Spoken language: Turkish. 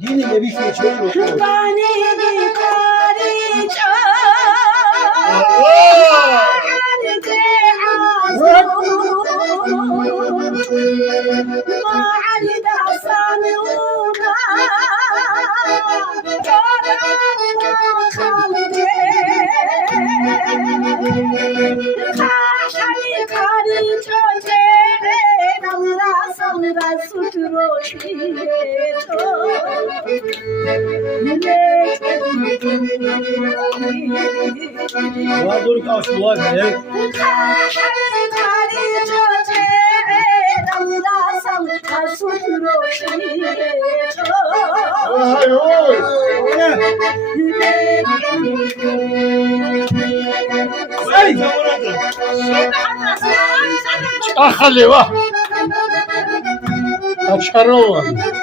Dini ne bir şey çok yok. Var doğru kaç var ne? Ахали ва. Очарован.